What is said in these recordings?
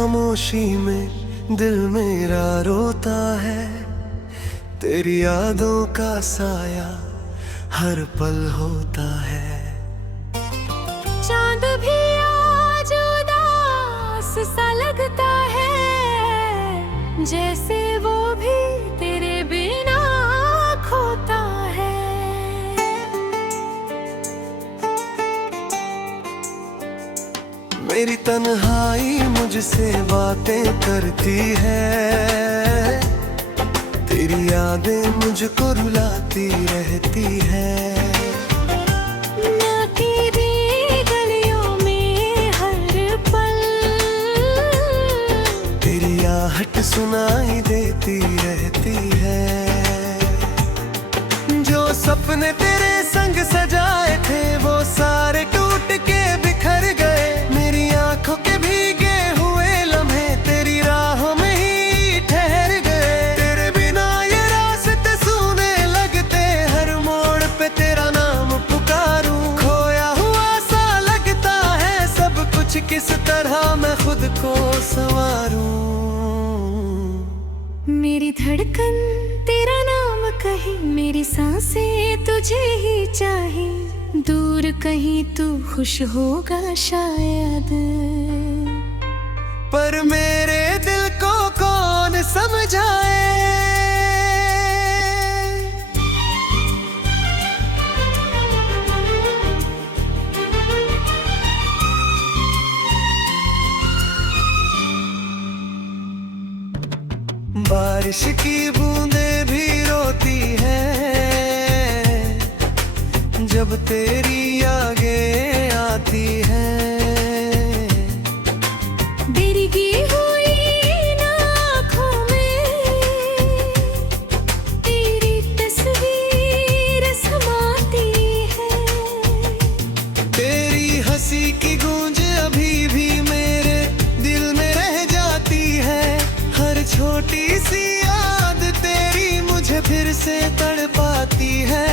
खामोशी में दिल मेरा रोता है, तेरी यादों का साया हर पल होता है। चांद भी आज उदास सा लगता है, जैसे वो भी तेरे बिना खोता है। मेरी तन्हाई मुझसे बातें करती है, तेरी यादें मुझको रुलाती रहती है। मैं तेरी गलियों में हर पल तेरी आहट सुनाई देती रहती है। जो सपने तेरे संग सजाए थे वो सारे टूट के बिखर गए। मेरी आंखों के भीगे हुए लम्हे तेरी राहों में ही ठहर गए। तेरे बिना ये रास्ते सूने लगते, हर मोड़ पे तेरा नाम पुकारूं। खोया हुआ सा लगता है सब कुछ, किस तरह मैं खुद को संवारूं। मेरी धड़कन तेरा नाम कहे, मेरी सांसें तुझे ही चाहे। दूर कहीं तू खुश होगा शायद, पर मेरे दिल को कौन समझाए। बारिश की बूंदें भी रोती हैं जब तेरी यादें आती हैं। बिरगी हुई इन आँखों में तेरी तस्वीर समाती है। तेरी हंसी की गूंज अभी भी मेरे दिल में रह जाती है। हर छोटी सी याद तेरी मुझे फिर से तड़पाती है।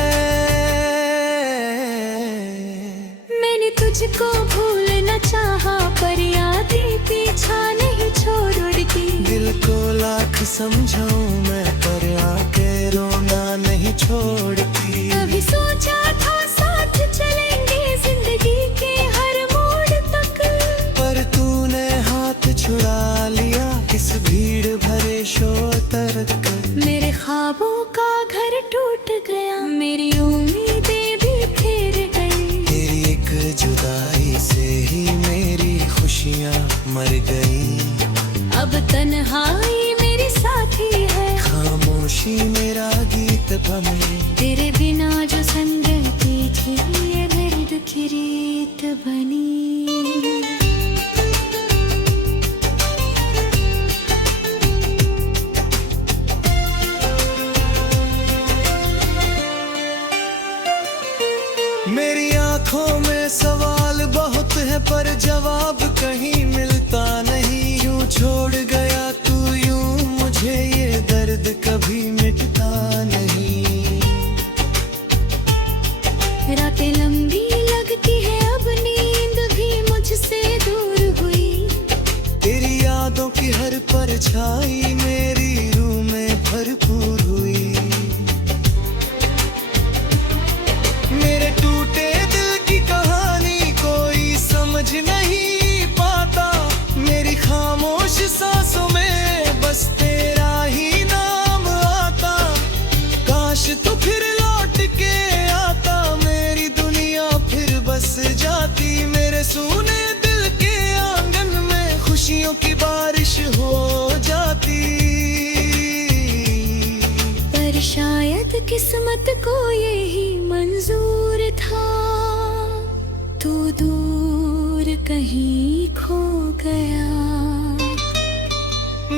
मैंने तुझको भूलना चाहा, पर यादें पीछा नहीं छोड़ती। दिल को लाख समझाऊं मैं, पर आके रोना नहीं छोड़ती। कभी सोचा था साथ चलेंगे जिंदगी के हर मोड़ तक, पर तूने हाथ छुड़ा लिया इस भीड़ भरे शोर तक। मेरे ख्वाबों का घर टूट गया, मेरी उम्मीदें भी फिर गई। तेरी एक जुदाई से ही मेरी खुशियाँ मर गई। अब तन्हाई मेरी साथी है, खामोशी मेरा गीत बने। तेरे बिना जो संगती थी ये दर्द की रीत बनी। मेरी आंखों में सवाल बहुत है, पर जवाब कहीं मिलता नहीं। यूं छोड़ गया तू यूं मुझे, ये दर्द कभी मिटता नहीं। रातें लंबी लगती है, अब नींद भी मुझसे दूर हुई। तेरी यादों की हर परछाई मेरी रूह में भरपूर हुई। मेरे टूटे दिल की कहानी कोई समझ नहीं पाता। मेरी खामोश सांसों में बस तेरा ही नाम आता। काश तू फिर लौट के आता, मेरी दुनिया फिर बस जाती। मेरे सूने दिल के आंगन में खुशियों की बारिश हो जाती। पर शायद किस्मत को यही मंजूर था, तू दूर कहीं खो गया।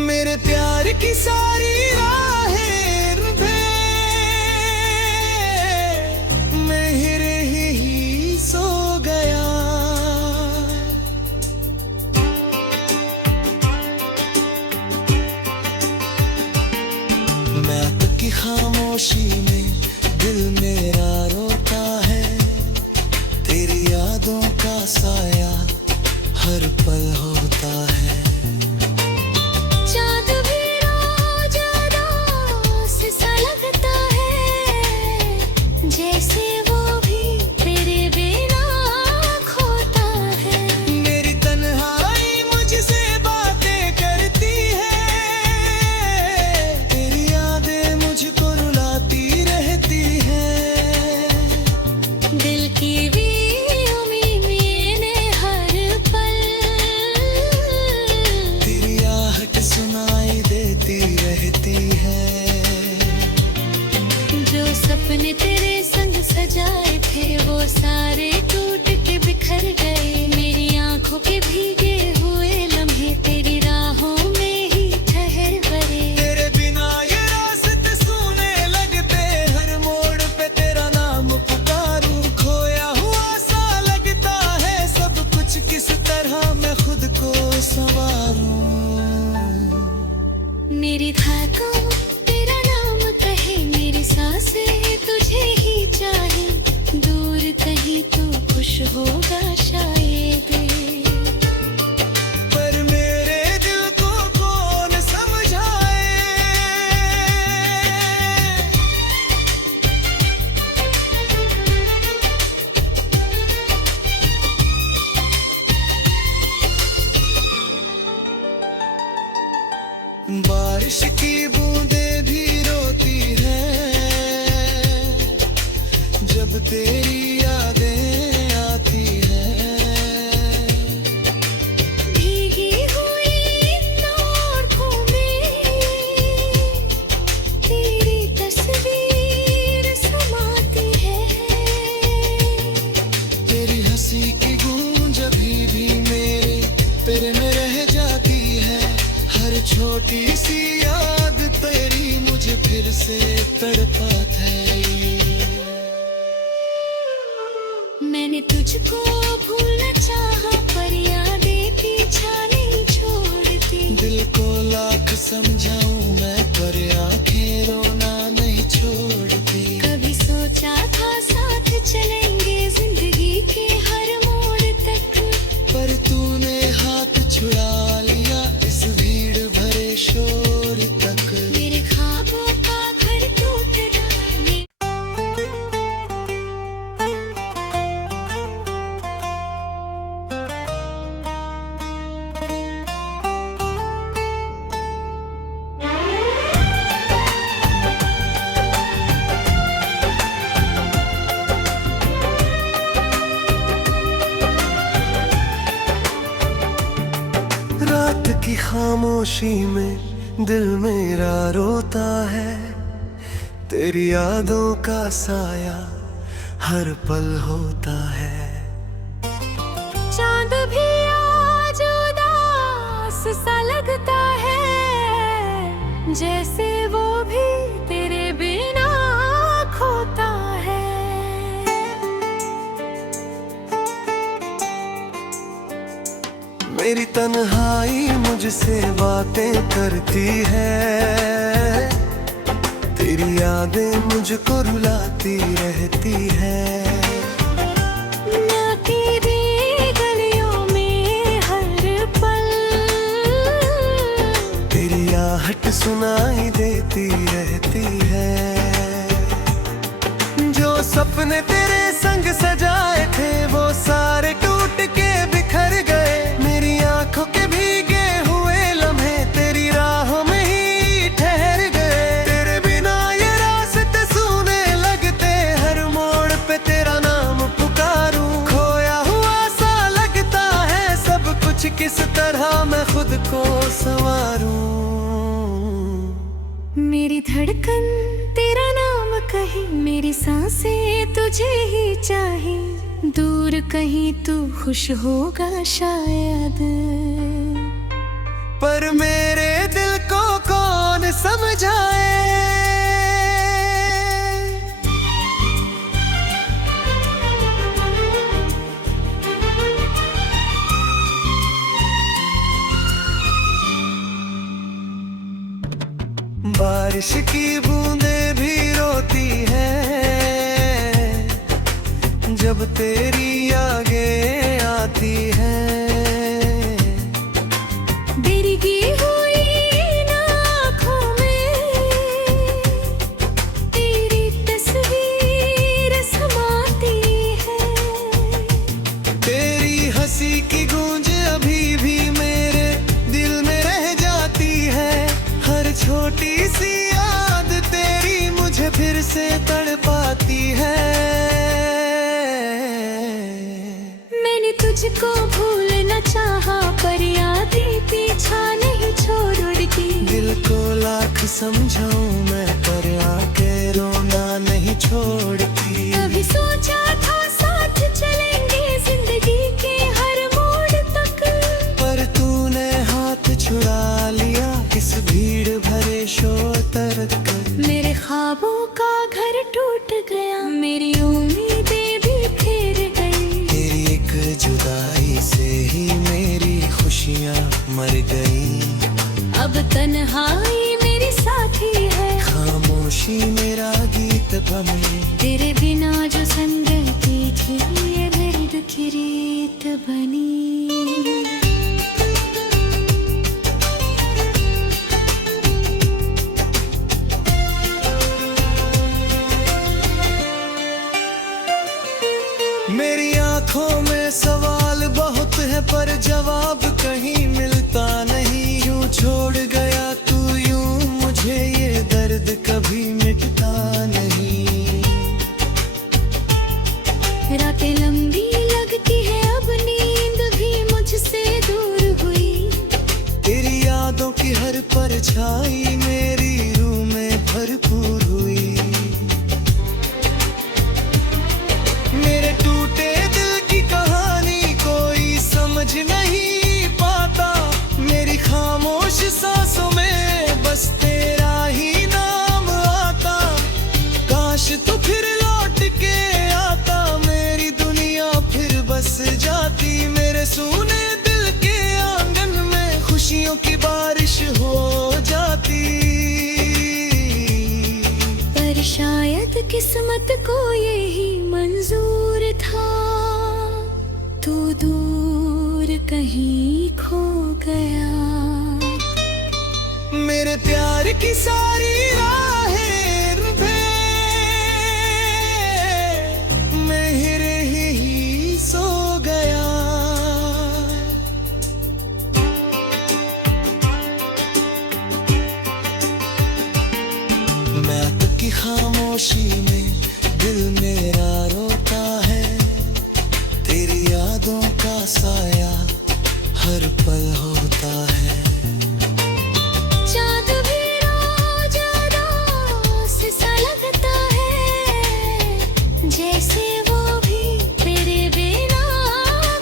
मेरे प्यार की सारी राहें रुधे, मैं हिरे ही सो गया। मैं तो की खामोशी में दिल मेरा रोता है, तेरी यादों का साया हर पल होता है। सपने तेरे संग सजाए थे वो सारे टूट के बिखर गए। मेरी आंखों के भीगे हुए लम्हे तेरी राहों में ही ठहर गए। तेरे बिना ये रास्ते सूने लगते, हर मोड़ पे तेरा नाम पुकारूं। खोया हुआ सा लगता है सब कुछ, किस तरह मैं खुद को संवारूं। मेरी धड़कन तेरा नाम कहे, मेरी सांसें तुझे ही चाहे। दूर कहीं तू खुश होगा शायद, पर मेरे दिल को कौन समझाए। बारिश की बूंदें भी रोती हैं जब तेरी यादें आती हैं। भीगी हुई इन आँखों में तेरी तस्वीर समाती है। तेरी हंसी की गूंज अभी भी मेरे तेरे में रह जाती है। हर छोटी सी याद तेरी मुझे फिर से तड़पाती है। मैंने तुझको भूलना चाहा पर यादें पीछा नहीं छोड़ती। दिल को लाख समझाऊं मैं पर आंखें रोना नहीं छोड़ती। कभी सोचा था साथ चलेंगे जिंदगी के हर मोड़ तक, पर तूने हाथ छुड़ा लिया इस भीड़ भरे शोर तक। मेरे ख्वाबों का घर टूट रहा। रात की खामोशी में दिल मेरा रोता है। तेरी यादों का साया हर पल होता है। चांद भी आज उदास सा लगता है, जैसे वो भी तेरे बिना खोता है। मेरी तन्हाई मुझसे बातें करती है। तेरी यादें मुझको रुलाती रहती है। मैं तेरी गलियों में हर पल तेरी आहट सुनाई देती रहती है। जो सपने तेरे संग सजाए थे वो सारे टूट के बिखर गए। मेरी आंखों के भीगे हुए लम्हे तेरी राहों में ही ठहर गए। तेरे बिना ये रास्ते सूने लगते, हर मोड़ पे तेरा नाम पुकारूं। खोया हुआ सा लगता है सब कुछ, किस तरह मैं खुद को संवारूं। मेरी धड़कन तेरा नाम कहे, मेरी सांसें तुझे ही चाहे। दूर कहीं तू खुश होगा शायद, पर मेरे दिल को कौन समझाए। बारिश की बूंदें भी रोती हैं जब तेरी यादें आती हैं। बिरगी हुई इन आँखों में तेरी तस्वीर समाती है। तेरी हंसी की गूंज अभी भी मेरे दिल में रह जाती है। हर छोटी सी याद तेरी मुझे फिर से तड़पाती है। मैंने तुझको भूलना चाहा पर यादें पीछा नहीं छोड़ती। दिल को लाख समझाऊं मैं पर आके रोना नहीं छोड़ती। कभी सोचा था साथ चलेंगे जिंदगी के हर मोड़ तक, पर तूने हाथ छुड़ा लिया इस भीड़ भरे शोर तक। मेरे ख्वाबों का घर टूट गया, मेरी उम्मीदें भी फिर गई। तेरी एक जुदाई से ही मेरी खुशियाँ मर गई। अब तन्हाई मेरी साथी है, खामोशी मेरा गीत बने। तेरे बिना जो संगती थी ये दर्द की रीत बनी। मेरी आंखों में सवाल बहुत है पर जवाब कहीं मिलता नहीं। यूं छोड़ गया तू यूं मुझे ये दर्द कभी मिटता नहीं। रातें लंबी लगती है अब नींद भी मुझसे दूर हुई। तेरी यादों की हर परछाई मेरी रूह में भरपूर हुई। मेरे टूटे दिल की कहानी कोई समझ नहीं पाता। मेरी खामोश सांसों में बस तेरा ही नाम आता। काश तू फिर लौट के आता, मेरी दुनिया फिर बस जाती। मेरे सूने दिल के आंगन में खुशियों की बारिश हो जाती। पर शायद किस्मत को यही मंजूर था, तू दूर कहीं खो गया। मेरे प्यार की सारी राहें रुबे मैं हिरे ही सो गया। मैं तो की खामोशी में दिल मेरा रोता है। तेरी यादों का साया हर पल होता है। चाँद भी रोज रात सा लगता है, जैसे वो भी तेरे बिना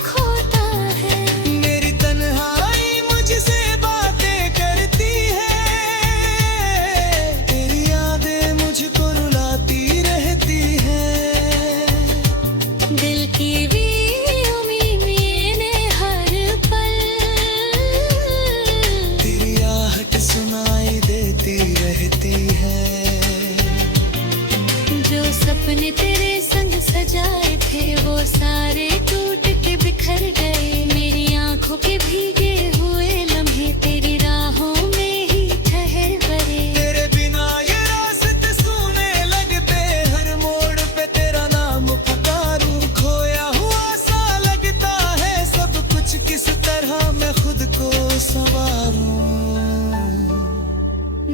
खोता है। मेरी तन्हाई मुझसे बातें करती है। तेरी यादें मुझको रुलाती रहती है। दिल की भी उम्मीदें हर पल तेरी आहट सुनाई देती रहती है। जो सपने तेरे संग सजाए थे वो सारे टूट के बिखर गए। मेरी आंखों के भीगे हुए लम्हे तेरी राहों में ही ठहर गए। तेरे बिना ये रास्ते सूने लगते, हर मोड़ पे तेरा नाम पुकारूं। खोया हुआ सा लगता है सब कुछ, किस तरह मैं खुद को संवारूं।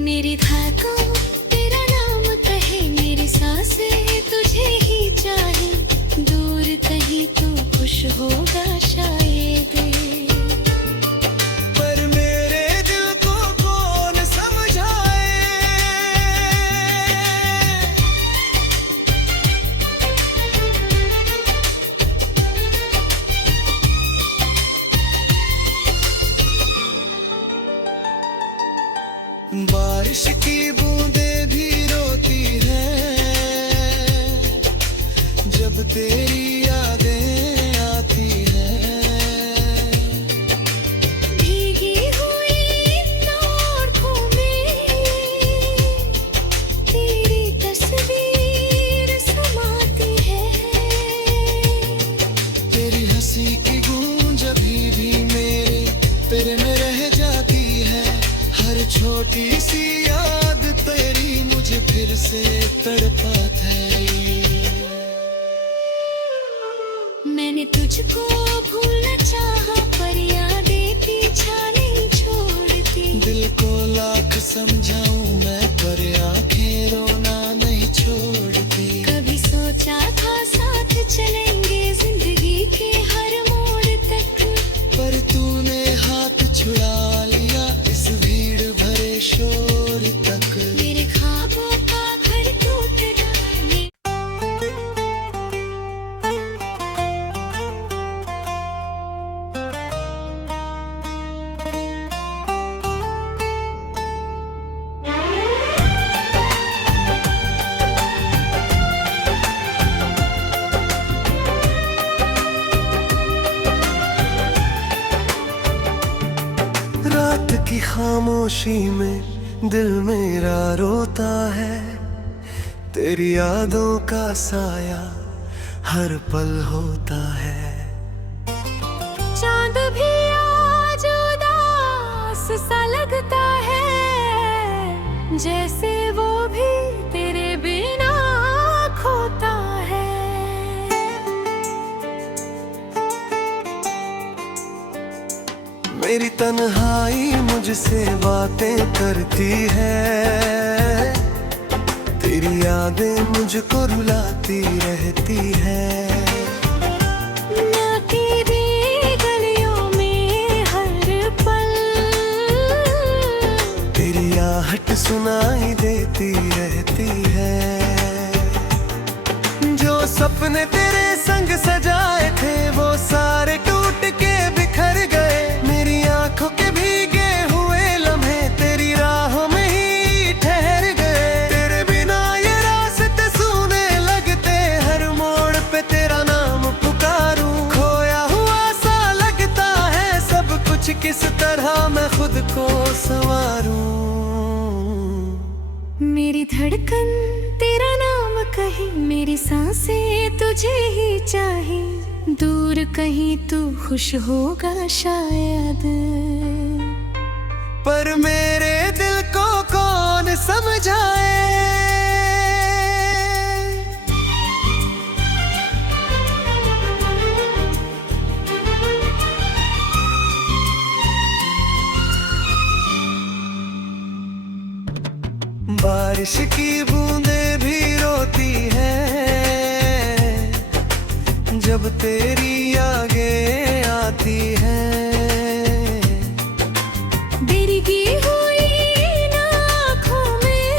मेरी धड़कन तेरा नाम कहे, मेरी सांसें तुझे ही चाहे। दूर कहीं तो खुश होगा शायद, पर मेरे दिल को कौन समझाए। बारिश की बूंदें भी रोती हैं जब तेरी यादें आती हैं। भीगी हुई इन आँखों में तेरी तस्वीर समाती है। तेरी हंसी की गूंज अभी भी मेरे तेरे में रह जाती है। हर छोटी सी याद तेरी मुझे फिर से तड़पाती है। मैंने तुझको भूलना चाहा पर यादें पीछा नहीं छोड़ती। दिल को लाख समझाऊं मैं पर आंखें रोना नहीं छोड़ती। कभी सोचा था साथ चलेंगे जिंदगी के हर मोड़ तक, पर तूने हाथ छुड़ा लिया इस भीड़ भरे शोर तक। मेरे ख्वाबों का घर टूट खामोशी में दिल मेरा रोता है, तेरी यादों का साया हर पल होता है। चांद भी आज उदास सा लगता है, जैसे वो भी तेरे बिना खोता है। मेरी तन्हाई मुझसे बातें करती है, तेरी यादें मुझको रुलाती रहती है। मैं तेरी गलियों में हर पल तेरी आहट सुनाई देती रहती है। जो सपने तेरे संग सजाए थे वो सारे टूट के बिखर गए। मेरी आंखों के भीगे हुए लम्हे तेरी राहों में ही ठहर गए। तेरे बिना ये रास्ते सूने लगते, हर मोड़ पे तेरा नाम पुकारूं। खोया हुआ सा लगता है सब कुछ, किस तरह मैं खुद को संवारूं। मेरी धड़कन तेरा नाम कहे, मेरी सांसें तुझे ही चाहे। दूर कहीं तू खुश होगा शायद, पर मेरे दिल को कौन समझाए। बारिश की बूंदें भी रोती हैं जब तेरी यादें आती हैं। बिरगी हुई इन आँखों में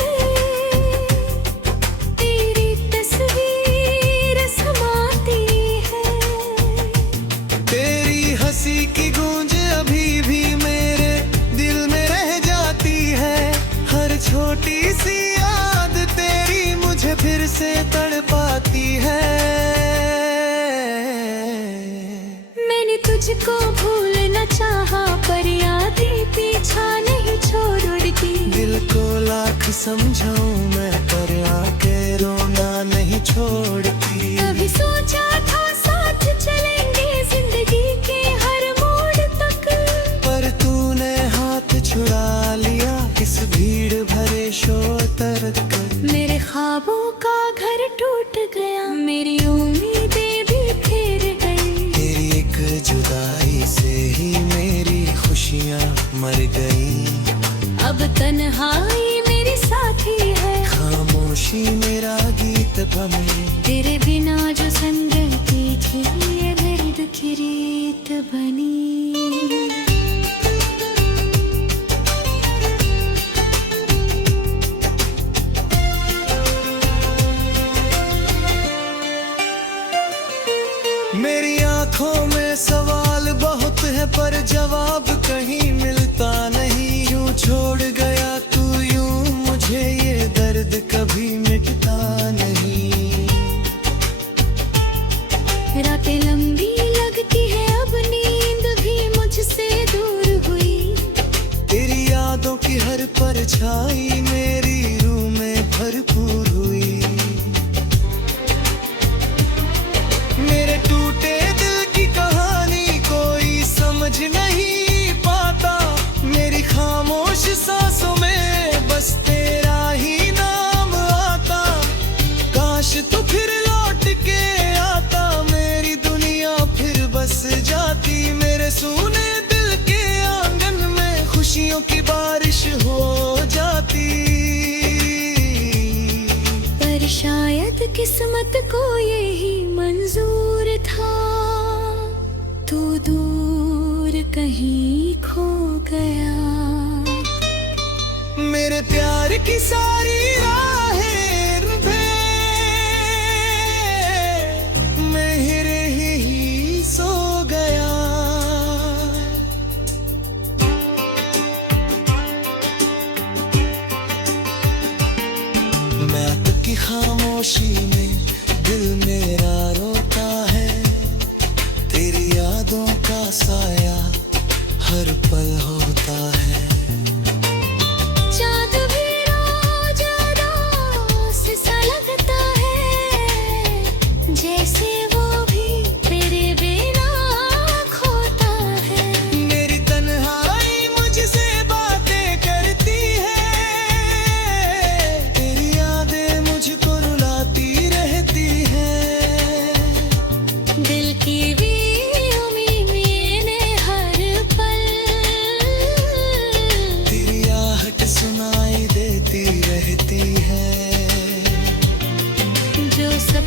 तेरी तस्वीर समाती है। तेरी हंसी की गूंज अभी भी मेरे दिल में रह जाती है। हर छोटी सी याद तेरी मुझे फिर से तड़पाती है। मैंने तुझको भूलना चाहा, पर यादें पीछा नहीं छोड़ती। दिल को लाख समझाऊं मैं, पर आके रोना नहीं छोड़ती। कभी सोचा था साथ चलेंगे जिंदगी के हर मोड़ तक, पर तूने हाथ छुड़ा लिया इस भीड़ भरे शोर तक। मेरे ख्वाबों का घर टूट गया, मेरी उम्मीदें भी फिर गई। तेरी एक जुदाई से ही मेरी खुशियाँ मर गई। अब तन्हाई मेरी साथी है, खामोशी मेरा गीत बने। तेरे बिना जो संगती थी ये दर्द की रीत बनी। मेरी आंखों में सवाल बहुत है, पर जवाब कहीं मिलता नहीं। यूं छोड़ गया तू यूं मुझे, ये दर्द कभी मिटता नहीं। रातें लंबी लगती है, अब नींद भी मुझसे दूर हुई। तेरी यादों की हर परछाई मेरी रूह में भरपूर हुई। मेरे टूटे दिल की कहानी कोई समझ नहीं पाता। मेरी खामोश सांसों में बस तेरा ही नाम आता। काश तू फिर लौट के आता, मेरी दुनिया फिर बस जाती। मेरे सूने दिल के आंगन में खुशियों की बारिश हो जाती। पर शायद किस्मत को यही मंजूर था, तू दूर कहीं खो गया। मेरे प्यार की सारी राहें रुबे, मैं हिरे ही सो गया। मैं आपकी खामोशी में दिल मेरा रोता है। तेरी यादों का साया हर पल होता है।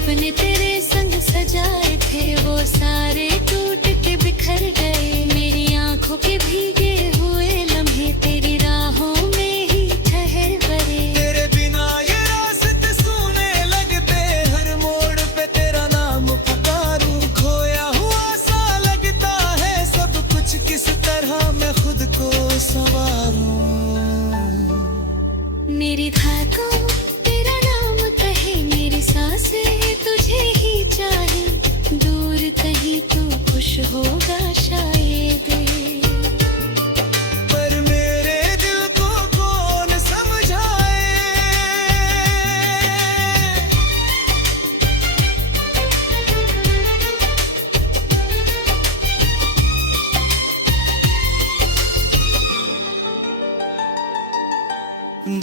सपने तेरे संग सजाए थे वो सारे टूट के बिखर गए मेरी आंखों के भीगे हुए लम्हे तेरी राहों में ही ठहर गए तेरे बिना ये रास्ते सूने लगते हर मोड़ पे तेरा नाम पुकारूं खोया हुआ सा लगता है सब कुछ किस तरह मैं खुद को संवारूं मेरी धड़कन तेरा नाम कहे मेरी सांसें तुझे ही चाहे दूर कहीं तू खुश होगा शायद पर मेरे दिल को कौन समझाए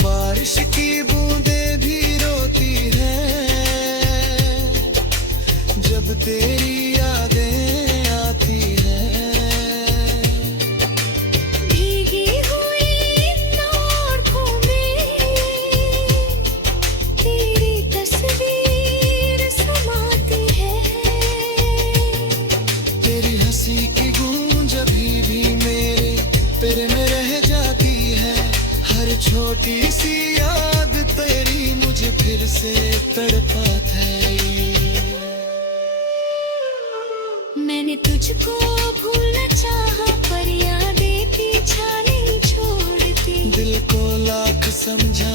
बारिश की बूंदें भी रोती हैं जब तेरी यादें आती हैं भीगी हुई इन आँखों में तेरी तस्वीर समाती है तेरी हंसी की गूंज अभी भी मेरे तेरे में रह जाती है हर छोटी सी याद तेरी मुझे फिर से तड़पाता है मैंने तुझको भूलना चाहा पर यादें पीछा नहीं छोड़ती दिल को लाख समझा